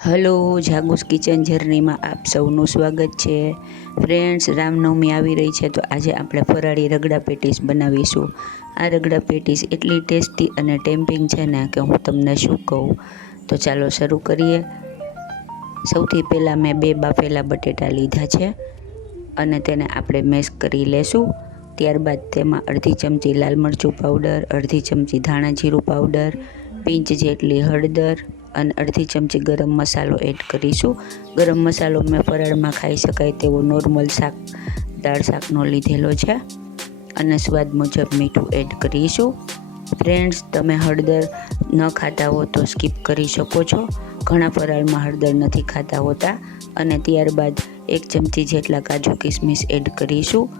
Hello, જાગુસ kitchen જર્નીમાં આપ સૌનું સ્વાગત છે. ફ્રેન્ડ્સ, રામનવમી આવી રહી છે તો આજે આપણે ફરાળી રગડા પેટીસ બનાવીશું. આ રગડા પેટીસ એટલી ટેસ્ટી અને ટેમ્પિંગ છે ને કે હું તમને શું કહું. તો ચાલો શરૂ કરીએ. સૌથી પહેલાં મેં બે બાફેલા બટેટા લીધા છે અને તેને આપણે મેશ કરી લેશું. ત્યારબાદ તેમાં અડધી ચમચી લાલ મરચું પાવડર, અડધી ચમચી ધાણા જીરું પાવડર, પિંચ જેટલી હળદર અને અડધી ચમચી ગરમ મસાલો એડ કરીશું. ગરમ મસાલો મેં ફરાળમાં ખાઈ શકાય તેવો નોર્મલ શાક, દાળ શાકનો લીધેલો છે. અને સ્વાદ મુજબ મીઠું એડ કરીશું. ફ્રેન્ડ્સ, તમે હળદર ન ખાતા હો તો સ્કીપ કરી શકો છો. ઘણા ફરાળમાં હળદર નથી ખાતા હોતા. અને ત્યારબાદ એક ચમચી જેટલા કાજુ કિસમિસ એડ કરીશું.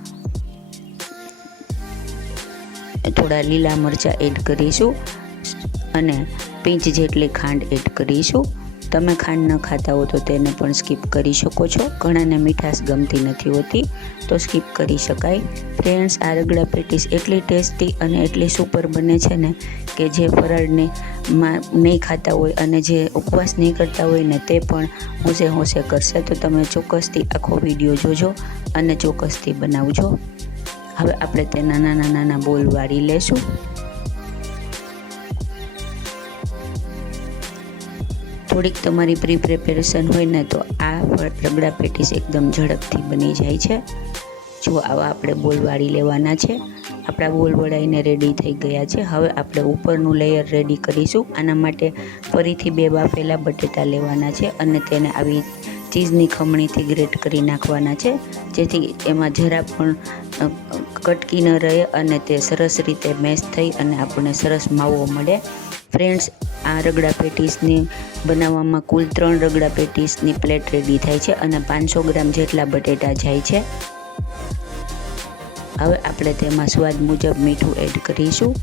થોડા લીલા મરચાં એડ કરીશું. અને પિંચ જેટલી ખાંડ એડ કરીશું. તમે ખાંડ ન ખાતા હો તો તેને પણ સ્કીપ કરી શકો છો. ઘણાને મીઠાશ ગમતી નથી હોતી, તો સ્કીપ કરી શકાય. ફ્રેન્ડ્સ, આ રગડા પેટીસ એટલી ટેસ્ટી અને એટલી સુપર બને છે ને કે જે ફરાળને નહીં ખાતા હોય અને જે ઉપવાસ નહીં કરતા હોય ને તે પણ હોંશે હોંશે કરશે. તો તમે ચોક્કસથી આખો વીડિયો જોજો અને ચોક્કસથી બનાવજો. હવે આપણે તેના નાના નાના બોલ વાળી લેશું. થોડીક તમારી પ્રી પ્રિપેરેશન હોય ને તો આ રગડા પેટીસ એકદમ ઝડપથી બની જાય છે. જો આવા આપણે બોલ વાળી લેવાના છે. આપણા બોલ વળાઈને રેડી થઈ ગયા છે. હવે આપણે ઉપરનું લેયર રેડી કરીશું. આના માટે ફરીથી બે બાફેલા બટેટા લેવાના છે અને તેને આવી ચીઝની ખમણીથી ગ્રેટ કરી નાખવાના છે. જેથી એમાં જરા પણ કટકી ન રહે અને તે સરસ રીતે મેશ થઈ અને આપણને સરસ માવો મળે. ફ્રેન્ડ્સ, આ રગડા પેટીસની બનાવવામાં કુલ ત્રણ રગડા પેટીસની પ્લેટ રેડી થાય છે અને પાંચસો ગ્રામ જેટલા બટેટા જાય છે. હવે આપણે તેમાં સ્વાદ મુજબ મીઠું એડ કરીશું.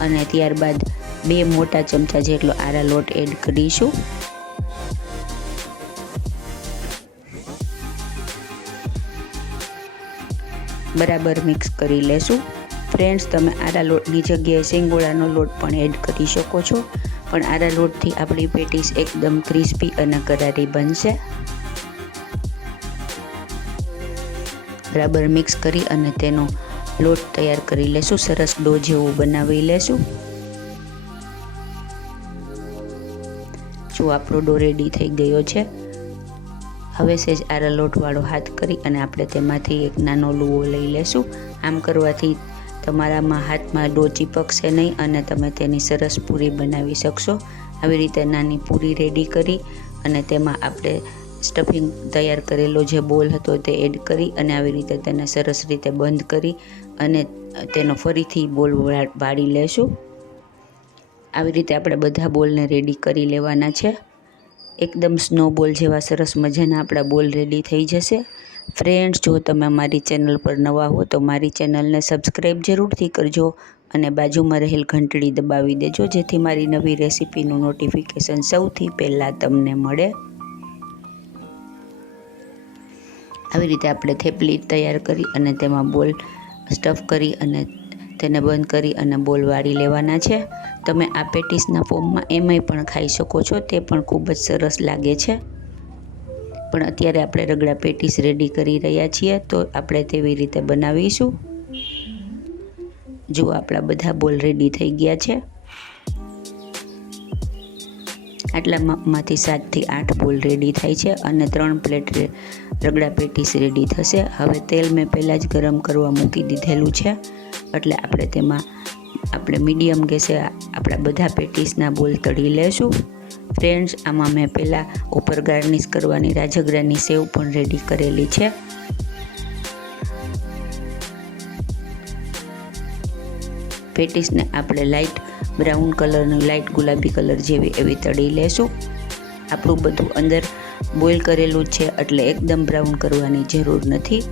અને ત્યારબાદ બે મોટા ચમચા જેટલો આરા લોટ એડ કરીશું. બરાબર મિક્સ કરી લેશું. ફ્રેન્ડ્સ તમે આરા લોટની જગ્યાએ સિંગોળાનો લોટ પણ એડ કરી શકો છો. પણ આરા લોટથી આપણી પેટીસ એકદમ ક્રિસ્પી અને કરારી બનશે. બરાબર મિક્સ કરી અને તેનો લોટ તૈયાર કરી લેશું. સરસ ડો જેવું બનાવી લેશું. જો આપણો ડો રેડી થઈ ગયો છે. હવે સેજ આરા લોટવાળો હાથ કરી અને આપણે તેમાંથી એક નાનો લુવો લઈ લેશું. આમ કરવાથી તમારામાં હાથમાં ડોચી પકશે નહીં અને તમે તેની સરસ પૂરી બનાવી શકશો. આવી રીતે નાની પૂરી રેડી કરી અને તેમાં આપણે સ્ટફિંગ તૈયાર કરેલો જે બોલ હતો તે એડ કરી અને આવી રીતે તેને સરસ રીતે બંધ કરી અને તેનો ફરીથી બોલ વાળી લેશું. આવી રીતે આપણે બધા બોલને રેડી કરી લેવાના છે. એકદમ સ્નો બોલ જેવા સરસ મજાના આપણા બોલ રેડી થઈ જશે. ફ્રેન્ડ્સ જો તમે મારી ચેનલ પર નવા હો તો મારી ચેનલને સબસ્ક્રાઈબ જરૂરથી કરજો અને બાજુમાં રહેલ ઘંટડી દબાવી દેજો, જેથી મારી નવી રેસીપીનું નોટિફિકેશન સૌથી પહેલાં તમને મળે. આવી રીતે આપણે થેપલી તૈયાર કરી અને તેમાં બોલ સ્ટફ કરી અને તેને બંધ કરી અને બોલ વાળી લેવાના છે. તમે આ પેટીસના ફોર્મમાં એમાંય પણ ખાઈ શકો છો, તે પણ ખૂબ જ સરસ લાગે છે. પણ અત્યારે આપણે રગડા પેટીસ રેડી કરી રહ્યા છીએ, તો આપણે તેવી રીતે બનાવીશું. જો આપણા બધા બોલ રેડી થઈ ગયા છે. આટલામાંથી સાતથી આઠ બોલ રેડી થાય છે અને ત્રણ પ્લેટ રગડા પેટીસ રેડી થશે. હવે તેલ મેં પહેલાં જ ગરમ કરવા મૂકી દીધેલું છે, એટલે આપણે તેમાં, આપણે મીડિયમ ગેસે આપણા બધા પેટીસના બોલ તળી લેશું. ફ્રેન્ડ્સ, આમાં મેં પહેલાં ઉપર ગાર્નિશ કરવાની રાજગરાની સેવ પણ રેડી કરેલી છે. પેટીસને આપણે લાઇટ બ્રાઉન કલરની લાઇટ ગુલાબી કલર જેવી એવી તળી લેશું. આપણું બધું અંદર બોઇલ કરેલું છે એટલે એકદમ બ્રાઉન કરવાની જરૂર નથી.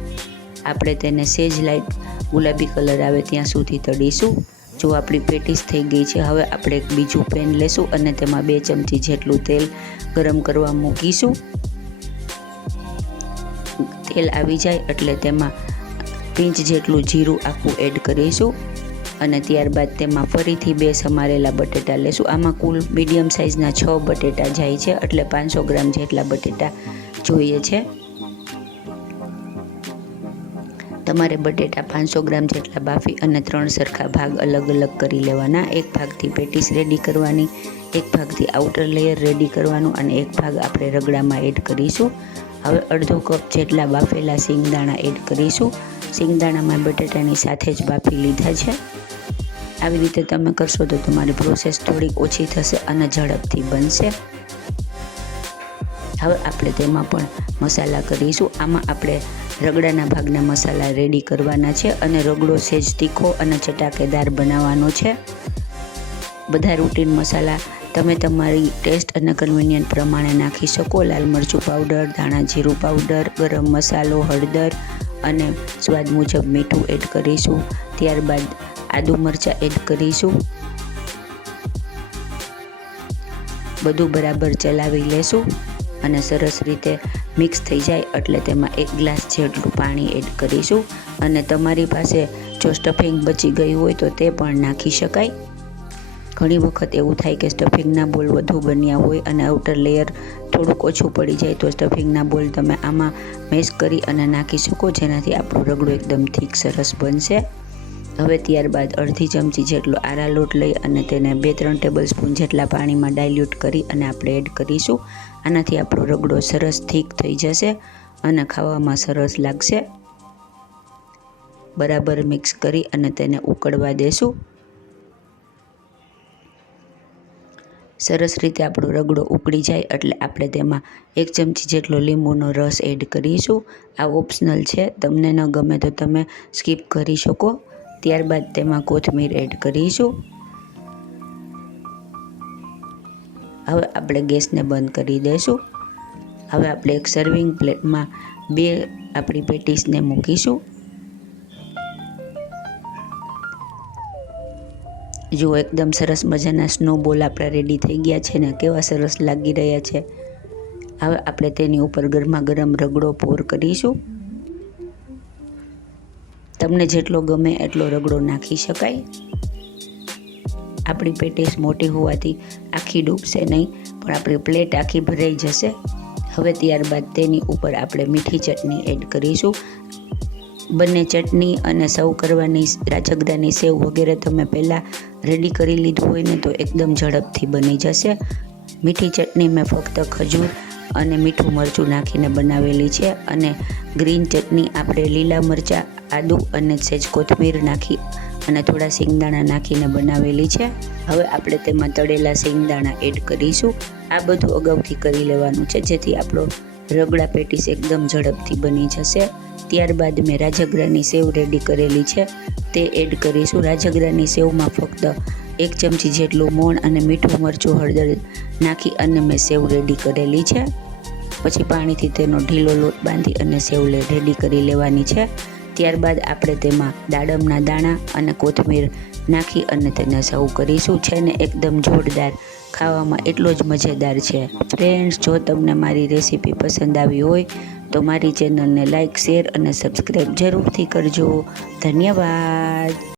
આપણે તેને સેજ લાઇટ ગુલાબી કલર આવે ત્યાં સુધી તળીશું. જો આપણી પેટીસ થઈ ગઈ છે, હવે આપણે એક બીજું પેન લેશું અને તેમાં બે ચમચી જેટલું તેલ ગરમ કરવા મૂકીશું. તેલ આવી જાય એટલે તેમાં પીંચ જેટલું જીરું આખું એડ કરીશું અને ત્યારબાદ તેમાં ફરીથી બે સમારેલા બટેટા લેશું. આમાં કુલ મીડિયમ સાઇઝના છ બટેટા જાય છે, એટલે પાંચસો ગ્રામ જેટલા બટેટા જોઈએ છે. તમારે બટેટા પાંચસો ગ્રામ જેટલા બાફી અને ત્રણ સરખા ભાગ અલગ અલગ કરી લેવાના. એક ભાગથી પેટીસ રેડી કરવાની, એક ભાગથી આઉટર લેયર રેડી કરવાનું અને એક ભાગ આપણે રગડામાં એડ કરીશું. હવે અડધો કપ જેટલા બાફેલા સિંગદાણા એડ કરીશું. સિંગદાણામાં બટેટાની સાથે જ બાફી લીધા છે. આવી રીતે તમે કરશો તો તમારી પ્રોસેસ થોડીક ઓછી થશે અને ઝડપથી બનશે. હવે આપણે તેમાં પણ મસાલા કરીશું. આમાં આપણે રગડાના ભાગના મસાલા રેડી કરવાના છે અને રગડો સેજ તીખો અને ચટાકેદાર બનાવવાનો છે. બધા રૂટીન મસાલા તમે તમારી ટેસ્ટ અને કન્વિનિયન્ટ પ્રમાણે નાખી શકો. લાલ મરચું પાવડર ધાણા જીરું પાવડર ગરમ મસાલો, હળદર અને સ્વાદ મુજબ મીઠું એડ કરીશું. ત્યારબાદ આદુ મરચાં એડ કરીશું. બધું બરાબર ચલાવી લેશું અને સરસ રીતે મિક્સ થઈ જાય એટલે તેમાં એક ગ્લાસ જેટલું પાણી એડ કરીશું. અને તમારી પાસે જો સ્ટફિંગ બચી ગયું હોય તો તે પણ નાખી શકાય. ઘણી વખત એવું થાય કે સ્ટફિંગના બોલ વધુ બન્યા હોય અને આઉટર લેયર થોડુંક ઓછું પડી જાય તો સ્ટફિંગના બોલ તમે આમાં મેશ કરી અને નાખી શકો, જેનાથી આપણું રગડું એકદમ થીક સરસ બનશે. હવે ત્યારબાદ અડધી ચમચી જેટલો આરા લોટ લઈ અને તેને બે ત્રણ ટેબલ સ્પૂન જેટલા પાણીમાં ડાયલ્યુટ કરી અને આપણે એડ કરીશું. આનાથી આપણો રગડો સરસ થીક થઈ જશે અને ખાવામાં સરસ લાગશે. બરાબર મિક્સ કરી અને તેને ઉકળવા દેશું. સરસ રીતે આપણો રગડો ઉકળી જાય એટલે આપણે તેમાં એક ચમચી જેટલો લીંબુનો રસ એડ કરીશું. આ ઓપ્શનલ છે. તમને ન ગમે તો તમે સ્કીપ કરી શકો. ત્યારબાદ તેમાં કોથમીર એડ કરીશું. હવે આપણે ગેસને બંધ કરી દઈશું હવે આપણે એક સર્વિંગ પ્લેટમાં બે આપણી પેટીસને મૂકીશું. જો એકદમ સરસ મજાના સ્નોબોલ આપણા રેડી થઈ ગયા છે ને કેવા સરસ લાગી રહ્યા છે. હવે આપણે તેની ઉપર ગરમા ગરમ રગડો પોર કરીશું. તમને જેટલો ગમે એટલો રગડો નાખી શકાય. આપણી પેટીસ મોટી હોવાથી આખી ડૂબશે નહીં, પણ આપણી પ્લેટ આખી ભરાઈ જશે. હવે ત્યારબાદ તેની ઉપર આપણે મીઠી ચટણી એડ કરીશું. બંને ચટણી અને સર્વ કરવાની રાજગરાની સેવ વગેરે તમે પહેલાં રેડી કરી લીધું હોય ને તો એકદમ ઝડપથી બની જશે. મીઠી ચટણી મેં ફક્ત ખજૂર અને મીઠું મરચું નાખીને બનાવેલી છે અને ગ્રીન ચટણી આપણે લીલા મરચાં, આદુ અને સેજ કોથમીર નાખી અને થોડા શિંગદાણા નાખીને બનાવેલી છે. હવે આપણે તેમાં તળેલા શિંગદાણા એડ કરીશું. આ બધું અગાઉથી કરી લેવાનું છે, જેથી આપણો રગડા પેટીસ એકદમ ઝડપથી બની જશે. ત્યારબાદ મેં રાજગરાની સેવ રેડી કરેલી છે, તે એડ કરીશું. રાજગરાની સેવમાં ફક્ત એક ચમચી જેટલું મોણ અને મીઠું મરચું હળદર નાખી અને મેં સેવ રેડી કરેલી છે. પછી પાણીથી તેનો ઢીલો લોટ બાંધી અને સેવ રેડી કરી લેવાની છે. ત્યારબાદ આપણે તેમાં દાડમના દાણા અને કોથમીર નાખી અને તેને સર્વ કરીશું. છે ને, એકદમ જોરદાર. ખાવામાં એટલો જ મજેદાર છે. ફ્રેન્ડ્સ જો તમને મારી રેસીપી પસંદ આવી હોય, તો મારી ચેનલને લાઇક શેર અને સબસ્ક્રાઈબ જરૂરથી કરજો. ધન્યવાદ.